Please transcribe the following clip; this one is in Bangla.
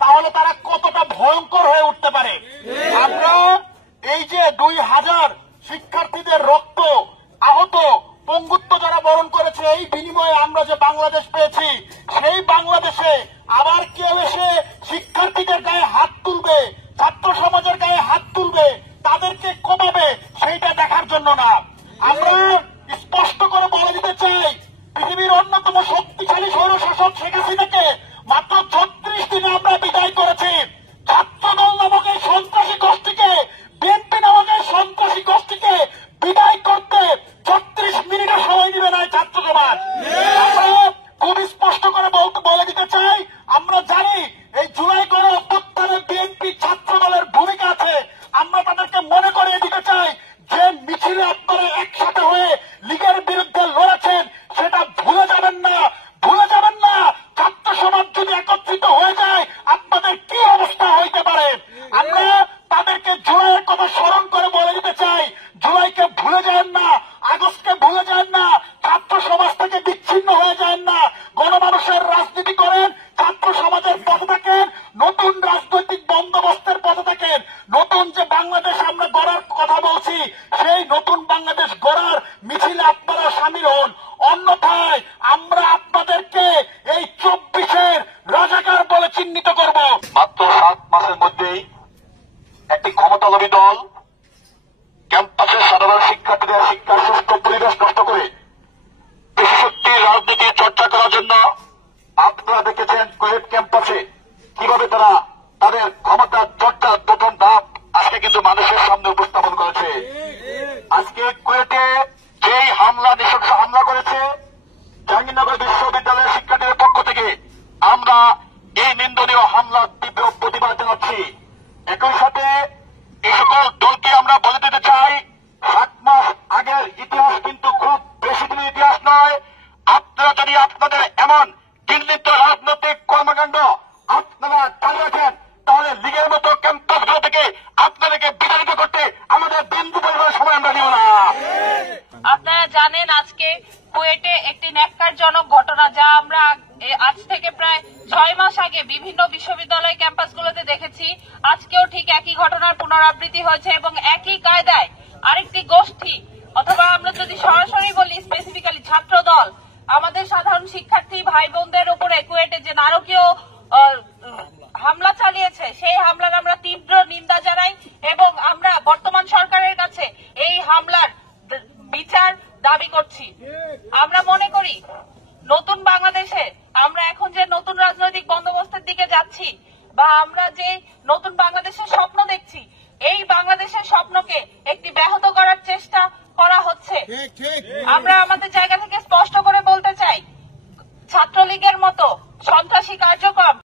তাহলে তারা কতটা ভয়ঙ্কর হয়ে উঠতে পারে। আমরা এই যে 2000 শিক্ষার্থীদের রক্ত, আহত, পঙ্গুত্ব যারা বরণ করেছে, এই বিনিময়ে আমরা যে বাংলাদেশ পেয়েছি, সেই বাংলাদেশে আবার কেউ এসে শিক্ষার্থীদের গায়ে হাত তুলবে, ছাত্র সমাজের গায়ে হাত তুলবে, তাদেরকে কমাবে, সেইটা দেখার জন্য না। আমরা স্পষ্ট করে বলে দিতে চাই, পৃথিবীর অন্যতম শক্তিশালী স্বৈরশাসক শেখ হাসিনাকে মাত্র 36 দিনে আমরা বিদায় করেছি। ছাত্রদল নামক এই সন্ত্রাসী গোষ্ঠীকে, বিএনপি নামক এই সন্ত্রাসী গোষ্ঠীকে বিদায় করতে 36 মিনিটের সময় নেবে না ছাত্র সমাজ। আমরা খুব স্পষ্ট করে বলে দিতে চাই, আমরা জানি এই জুলাই গণ অভ্যুত্থানে বিএনপি ছাত্র দলের ভূমিকা আছে। আমরা তাদেরকে মনে করিয়ে দিতে চাই, যে মিছিলে আপনারা একসাথে হয়ে লীগের বিরুদ্ধে লড়েছেন, সেটা ভুলে যাবেন না, ভুলে যাবেন না। ছাত্র সমাজ যদি একত্রিত হয়ে যায়, আপনাদের কি অবস্থা হইতে পারে। আমরা তাদেরকে জুলাইয়ের কথা স্মরণ করে বলে দিতে চাই, জুলাইকে ভুলে যান না, আগস্টকে ভুলে যান না, ছাত্র সমাজ থেকে বিচ্ছিন্ন হয়ে যান না। গণমানুষের রাজনীতি করেন, ছাত্র সমাজের পথে থাকেন, নতুন রাজনৈতিক বন্দোবস্তের পথে থাকেন। নতুন যে বাংলাদেশ আমরা গড়ার কথা বলছি, সেই নতুন বাংলাদেশ গড়ার মিছিলে আপনারা সামিল হন। অন্যথায় আমরা আপনাদেরকে এই 24-এর রাজাকার বলে চিহ্নিত করব। মাত্র 7 মাসের মধ্যেই একটি ক্ষমতালোভী দল ক্যাম্পাসের সাধারণ শিক্ষার্থীদের শিক্ষার সুস্থ পরিবেশ নষ্ট করে পেশিশক্তির রাজনীতি চর্চা করার জন্য আপনারা দেখেছেন কুয়েট ক্যাম্পাসে কিভাবে তারা তাদের ক্ষমতার চর্চার প্রথম ধাপ আজকে কিন্তু মানুষের সামনে উপস্থাপন করেছে। আজকে কুয়েটে যেই হামলা, নৃশংস হামলা করেছে জাহাঙ্গীরনগর বিশ্ববিদ্যালয়ের শিক্ষার্থীদের পক্ষ থেকে, আমরা এই নিন্দনীয় হামলার তীব্র প্রতিবাদ জানাচ্ছি। একই সাথে এই সকল দলকে আমরা বলে দিতে চাই, 7 মাস আগের ইতিহাস কিন্তু খুব বেশি দিনের ইতিহাস নয়। আপনারা যদি আপনাদের এমন ঘৃণিত রাজনৈতিক কর্মকাণ্ড আপনারা চালিয়ে রাখেন, তাহলে লীগের মতো ক্যাম্পাসগুলো থেকে আপনাদেরকে বিতাড়িত করতে আমাদের বিন্দু পরিমাণ সময় আমরা দিব না। আপনারা জানেন, আজকে কুয়েটে একটি ন্যাক্কারজনক ঘটনা, যা আমরা আজ থেকে প্রায় 6 মাস আগে বিভিন্ন বিশ্ববিদ্যালয় ক্যাম্পাসগুলোতে দেখেছি। আজকেও ঠিক একই ঘটনার পুনরাবৃত্তি হয়েছে এবং একই কায়দায় আরেকটি গোষ্ঠী, অথবা আমরা যদি সরাসরি বলি স্পেসিফিক্যালি ছাত্র দল, আমাদের সাধারণ শিক্ষার্থী ভাই বোনদের উপরে কুয়েটে যে নারকীয় হামলা চালিয়েছে, সেই হামলার আমরা তীব্র নিন্দা জানাই এবং আমরা বর্তমান সরকারের কাছে এই হামলার বিচার দাবি করছি। আমরা মনে করি নতুন বাংলাদেশে আমরা এখন যে নতুন রাজনৈতিক বন্দোবস্তের দিকে যাচ্ছি, বা আমরা যে নতুন বাংলাদেশের স্বপ্ন দেখছি, এই বাংলাদেশের স্বপ্নকে একটি ব্যাহত করার চেষ্টা করা হচ্ছে। আমরা আমাদের জায়গা থেকে স্পষ্ট করে বলতে চাই, ছাত্রলীগের মতো সন্ত্রাসী কার্যক্রম